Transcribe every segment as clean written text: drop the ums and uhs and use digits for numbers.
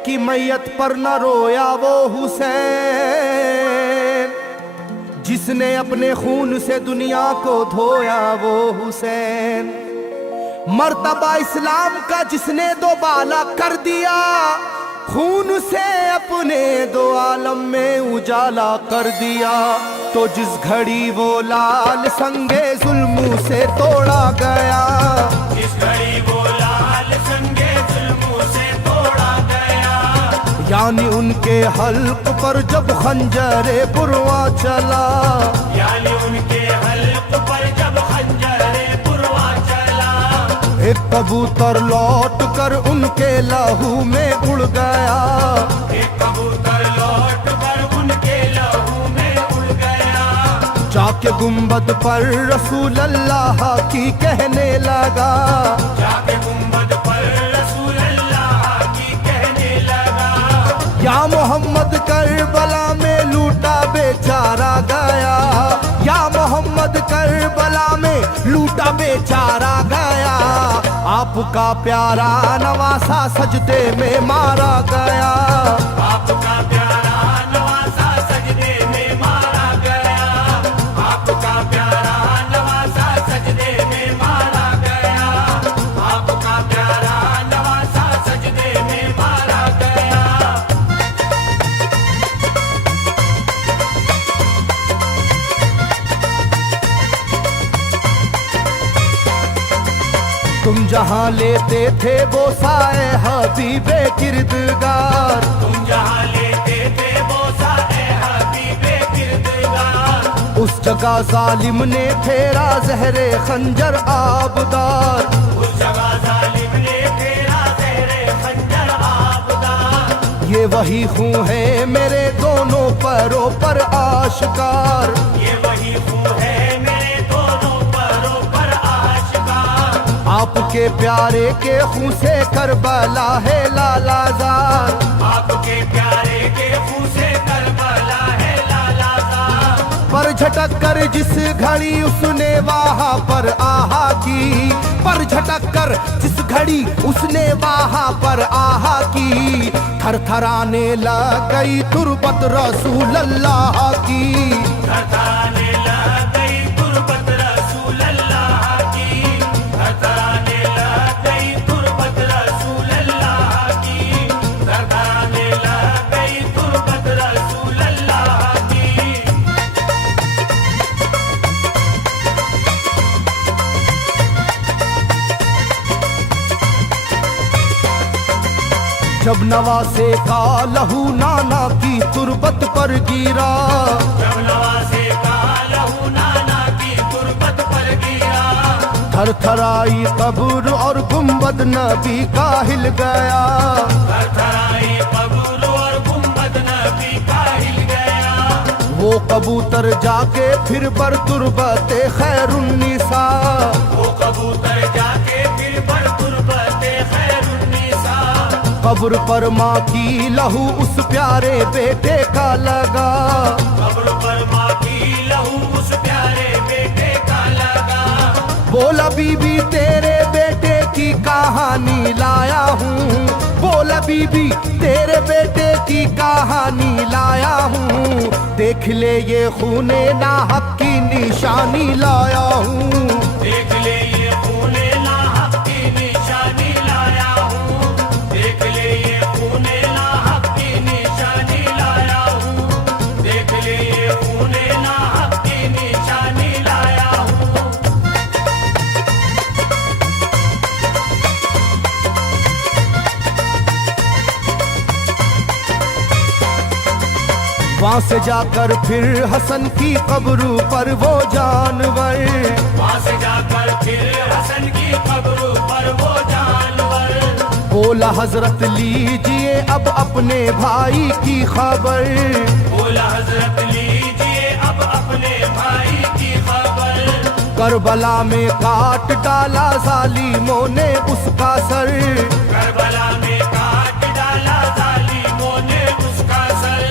की मैयत पर न रोया वो हुसैन, जिसने अपने खून से दुनिया को धोया वो हुसैन। मर्तबा इस्लाम का जिसने दोबाला कर दिया, खून से अपने दो आलम में उजाला कर दिया। तो जिस घड़ी वो लाल संगे जुल्मों से तोड़ा गया, जिस घड़ी वो लाल संगे जुल्मों से तोड़ा गया, यानी उनके हल्क पर जब खंजरे पुरवा चला, यानी उनके हल्क पर जब खंजरे पुरवा चला, एक कबूतर लौट कर उनके लहू में उड़ गया, एक कबूतर लौट कर उनके लहू में उड़ गया, जाके गुंबद पर रसूल अल्लाह की कहने लगा, जाके गुंबद पर रसूल अल्लाह की कहने लगा, या मोहम्मद करबला में लूटा बेचारा गया, या मोहम्मद करबला में लूटा बेचारा गया। आपका प्यारा नवासा सजदे में मारा गया, आपका प्यारा नवासा सजदे में मारा गया, आपका प्यारा नवासा सजदे में मारा गया, आपका प्यारा नवासा सजदे में मारा गया। तुम जहाँ लेते थे वो साए हबीबे किरदगार, तुम जहाँ लेते थे वो साए हबीबे किरदगार, उस जगह जालिम ने फेरा जहरे खंजर आबदार, उस जगह जालिम ने फेरा जहरे खंजर आबदार। ये वही खून है मेरे दोनों पैरों पर आश्कार, ये वही खून है मेरे दोनों पैरों पर आशिकार। आपके प्यारे के खून से करबला है लालाजार, आपके प्यारे के खून से करबला है लालाजार। पर झटक कर जिस घड़ी उसने वहाँ पर आहा की, पर झटक कर जिस घड़ी उसने वहाँ पर आहा की, थरथराने लग गई तुरबत रसूल अल्लाह की, थरथराने लग गई तुरबत रसूल अल्लाह की, थरथराने लग गई तुरबत रसूल अल्लाह की, थरथराने लग गई तुरबत रसूल अल्लाह की। जब नवासे का लहू नाना की तुरबत पर गिरा, जब नवासे का लहू नाना की तुरबत पर गिरा, थरथराई कब्र और गुंबद नबी का हिल गया, थरथराई कब्र और गुंबद नबी का हिल गया। वो कबूतर जाके फिर पर तुरबते खैरुन्निसा, वो कबूतर जाके फिर पर तुरबते खैरुन्निसा, कब्र पर माँ की लहू उस प्यारे बेटे का लगा, कब्र पर माँ की लहू उस प्यारे बेटे का लगा। बोला बीबी तेरे बेटे की कहानी लाया हूँ, बोला बीबी तेरे बेटे की कहानी लाया हूँ, देख ले ये खूने नाहक की निशानी लाया हूँ, देख ले ये खूने नाहक की निशानी लाया हूँ, देख ले ये खूने नाहक की निशानी लाया हूँ, देख ले ये खूने नाहक की निशानी लाया हूँ। वहाँ से जाकर फिर हसन की कब्र पर वो जानवर, वहाँ से जाकर फिर हसन की कब्र पर वो जानवर, बोला हजरत लीजिए अब अपने भाई की खबर, बोला हजरत लीजिए अब अपने भाई की खबर। करबला में काट डाला जालिमों ने उसका सर, करबला में काट डाला जालिमों ने उसका सर।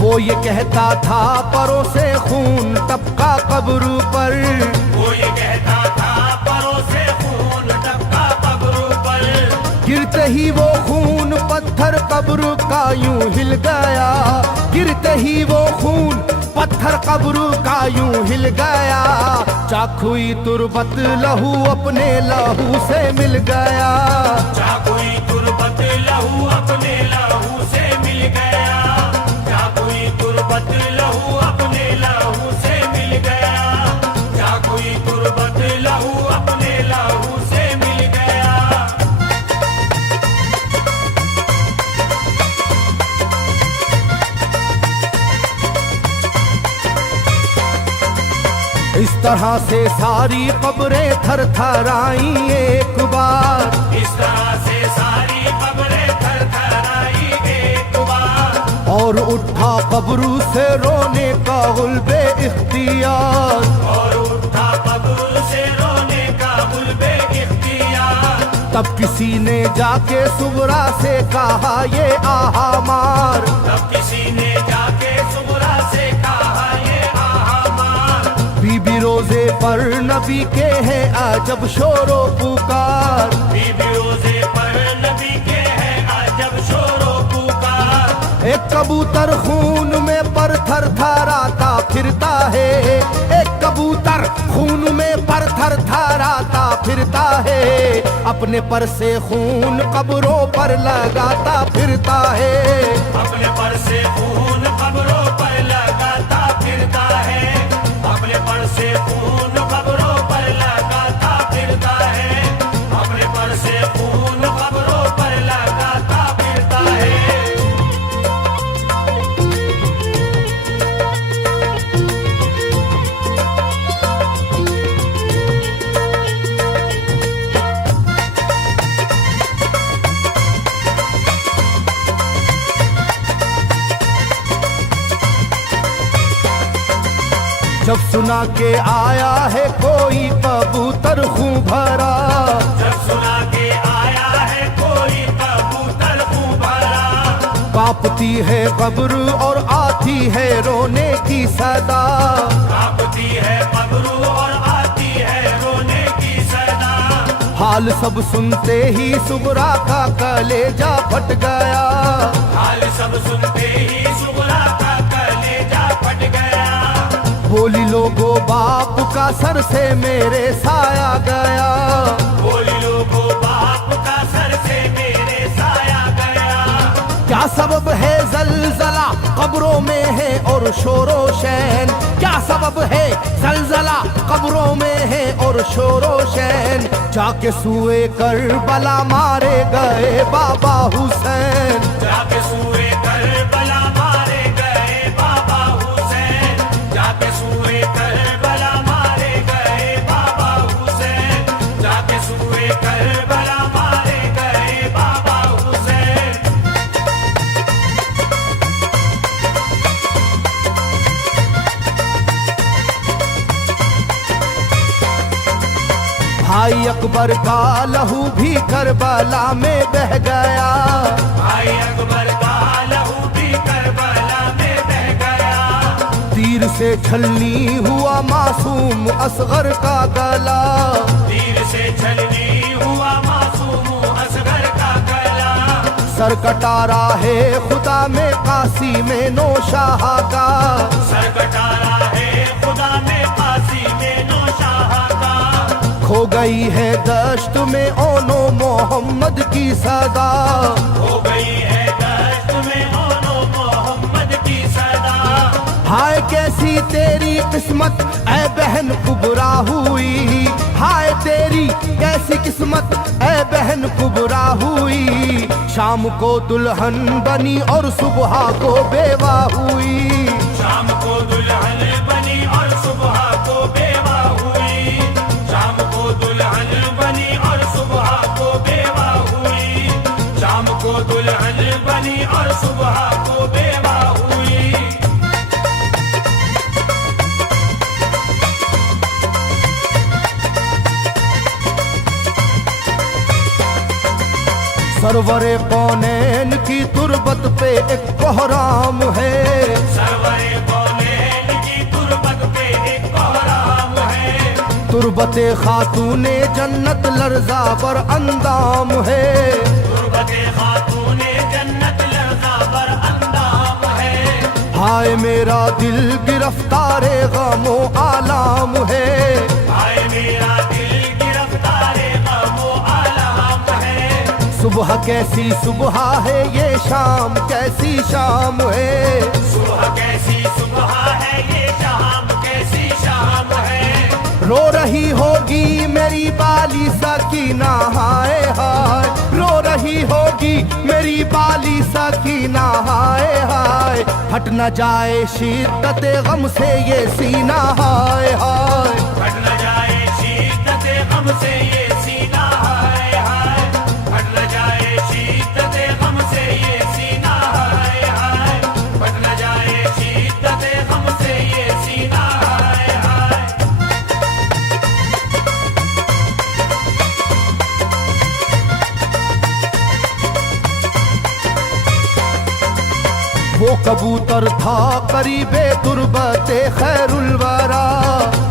वो ये कहता था परों से खून टपका कब्र पर, वो ये कहता था परों से खून टपका कब्र पर। गिरते ही वो खून पत्थर कब्र का यूं हिल गया, गिरते ही वो खून पत्थर कब्र का यूं हिल गया। चाकुई तुरबत लहू अपने लहू से मिल गया, चाकुई तुरबत लहू अपने लहू से मिल गया, चाकुई तुरबत लहू अपने लहू से मिल गया, चाकुई तुरबत लहू अपने लहू से मिल गया। इस तरह से सारी कब्रें थर थर आई एक बार, इस तरह से सारी कब्रें थर थर आई एक बार, और उठा कब्र से रोने का गुल्बे इख्तियार, और उठा कब्र से रोने का गुल्बे इख्तियार। तब किसी ने जाके सुगरा से कहा ये आहा मार, तब किसी ने जाके सुगरा से कहा ये आहा मार। बीबी रोजे पर नबी के हैं अजब शोरो पुकार, बीबी रोजे पर नबी के हैं अजब शोरो पुकार। एक कबूतर खून में पर थर थराता फिरता है, एक कबूतर खून में पर थर थराता फिरता है, अपने पर से खून कब्रों पर लगाता फिरता है, अपने पर से खून कब्रों पर लगाता फिरता है, अपने पर से खून कब्रों पर लगाता फिरता है, अपने पर से खून कब्रों पर लगाता फिरता है। जब सुना के आया है कोई कबूतर खूं भरा, जब सुना के आया है कोई कबूतर खूं भरा, कांपती है कब्र और आती है रोने की सदा, कांपती है कब्र और आती है रोने की सदा। हाल सब सुनते ही सुगरा का कलेजा फट गया, हाल सब सुनते ही सुगरा का कलेजा फट गया। बोली लोगो बाप का सर से मेरे साया गया, बोली लोगो बाप का सर से मेरे साया गया। क्या सबब है जलजला कब्रों में है और शोरो शैन, क्या सबब है जलजला कब्रों में है और शोरो शैन। जाके सुए करबला मारे गए बाबा हुसैन, जाके सुए करबला मारे गए बाबा हुसैन, जाके सुए करबला मारे गए बाबा हुसैन, जाके सुए करबला मारे गए बाबा हुसैन। भाई अकबर का लहू भी करबला में बह गया, भाई अकबर का लहू भी करबला में बह गया। तीर से छलनी हुआ मासूम असगर का गला, तीर से छलनी हुआ मासूम असगर का गला। सर कटारा है खुदा में काशी में नौशाह का, सर कटारा है खुदा में काशी में नौशाह का। खो गई है दश्त में ओनो मोहम्मद की सदा, हो गई है दश्त में ओनो मोहम्मद की सदा। हाय कैसी तेरी किस्मत ऐ बहन कुबरा हुई, हाय तेरी कैसी किस्मत ऐ बहन कुबरा हुई। शाम को दुल्हन बनी और सुबह को बेवा हुई, शाम को दुल्हन बनी और सुबह को बेवा हुई, शाम को दुल्हन बनी और सुबह को बेवा हुई, शाम को दुल्हन बनी और सुबह को बेवा हुई। सरवरे कौनैन की तुरबत पे एक कोहराम है, सरवरे कौनैन की तुरबत पे एक कोहराम है। तुरबते खातूने जन्नत लर्जा पर अंदाम है, तुरबत मेरा दिल गिरफ्तारे गमो आलाम है, हाय मेरा दिल गिरफ्तारे गमो आलम है। सुबह कैसी सुबह है ये शाम कैसी शाम है, सुबह कैसी सुबह है ये शाम कैसी शाम है। रो रही होगी मेरी बाली सकीना हाय हाय, रो रही होगी मेरी बाली सकीना हाय हाय, हट न जाए शिद्दत गम से ये सीना हाय हाय, हट न जाए शिद्दत गम से ये सीना हाय हाय, हट न जाए शिद्दत गम से ये सीना हाय हाय, हट न जाए शिद्दत गम से ये सीना हाय हाय। वो कबूतर था करीबे तुरबते खैरुल वरा,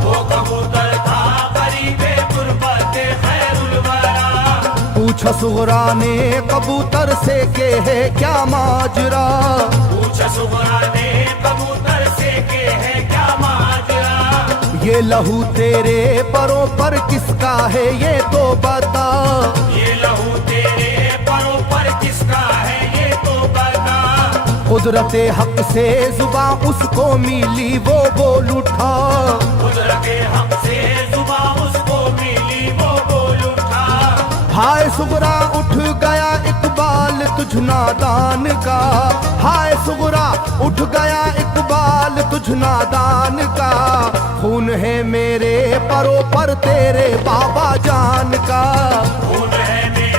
वो कबूतर था करीबे तुरबते खैरुल वरा। पूछा सुगरा ने कबूतर से के है क्या माजरा, पूछा सुगरा ने कबूतर से के है क्या माजरा। ये लहू तेरे परों पर किसका है ये तो बता, ये लहू तेरे परों पर किसका है ये तो बता। कुदरते हक से जुबां उसको मिली वो बोल उठा, कुदरते हक से जुबां उसको मिली वो बोल उठा। हाय सुगरा उठ गया इकबाल तुझ नादान का, हाय सुगरा उठ गया इकबाल तुझ नादान का, खून है मेरे परों पर तेरे बाबा जान का, खून है मेरे